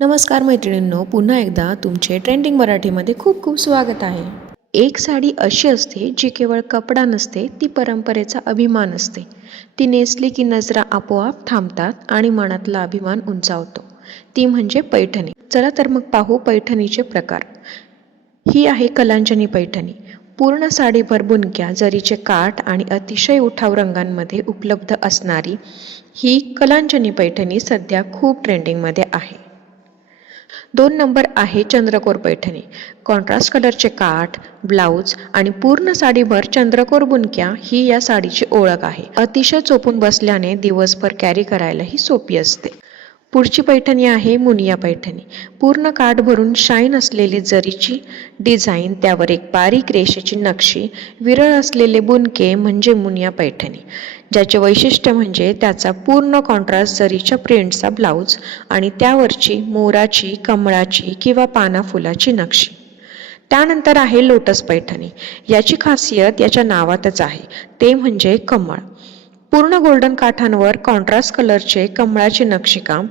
नमस्कार मैत्रिणींनो, पुन्हा एकदा तुमचे ट्रेंडिंग मराठीमध्ये खूप खूप स्वागत आहे. एक साडी अशी असते जी केवळ कपडा नसते, ती परंपरेचा अभिमान असते. ती नेसली की नजरा आपोआप थांबतात आणि मनातला अभिमान उंचावतो. ती म्हणजे पैठणी. चला तर मग पाहू पैठणीचे प्रकार. ही आहे कलांजनी पैठणी. पूर्ण साडीभर बुनक्या, जरीचे काठ आणि अतिशय उठाव रंगांमध्ये उपलब्ध असणारी ही कलांजनी पैठणी सध्या खूप ट्रेंडिंगमध्ये आहे. 2 नंबर आहे चंद्रकोर पैठणी. कॉन्ट्रास्ट कलरचे काठ, ब्लाऊज आणि पूर्ण साडीभर चंद्रकोर बुनक्या ही या साडीची ओळख आहे. अतिशय चोपून बसल्याने दिवसभर कॅरी करायलाही सोपी असते. पुढची पैठणी आहे मुनिया पैठणी. पूर्ण काठ भरून शाईन असलेली जरीची डिझाईन, त्यावर एक बारीक रेषेची नक्षी, विरळ असलेले बुनके म्हणजे मुनिया पैठणी, ज्याचे वैशिष्ट्य म्हणजे त्याचा पूर्ण कॉन्ट्रास्ट जरीच्या प्रिंटचा ब्लाऊज आणि त्यावरची मोराची, कमळाची किंवा पाना फुलाची नक्षी. त्यानंतर आहे लोटस पैठणी. याची खासियत याच्या नावातच आहे, ते म्हणजे कमळ. पूर्ण गोल्डन काठांवर कॉन्ट्रास्ट कलरचे कमळाचे नक्षीकाम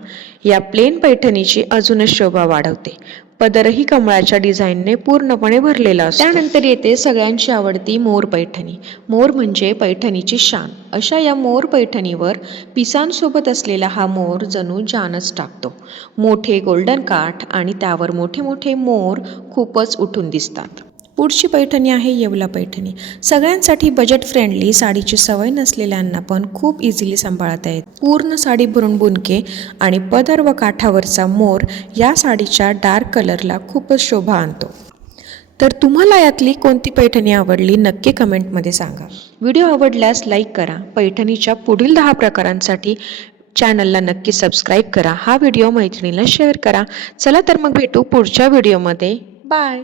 या प्लेन पैठणीची अजूनच शोभा वाढवते. पदरही कमळाच्या डिझाईनने पूर्णपणे भरलेला असतो. त्यानंतर येते सगळ्यांची आवडती मोर पैठणी. मोर म्हणजे पैठणीची शान. अशा या मोर पैठणीवर पिसांसोबत असलेला हा मोर जणू जानच टाकतो. मोठे गोल्डन काठ आणि त्यावर मोठे मोठे मोर खूपच उठून दिसतात. पुढची पैठणी आहे येवला पैठणी. सगळ्यांसाठी बजेट फ्रेंडली, साडीची सवय नसलेल्यांना पण खूप इझिली सांभाळता येते. पूर्ण साडी भरून बुनके आणि पदर व काठावरचा मोर या साडीच्या डार्क कलरला खूपच शोभा आणतो. तर तुम्हाला यातली कोणती पैठणी आवडली नक्की कमेंटमध्ये सांगा. व्हिडिओ आवडल्यास लाईक करा. पैठणीच्या पुढील 10 प्रकारांसाठी चॅनलला नक्की सबस्क्राईब करा. हा व्हिडिओ मैत्रिणीला शेअर करा. चला तर मग भेटू पुढच्या व्हिडिओमध्ये. बाय.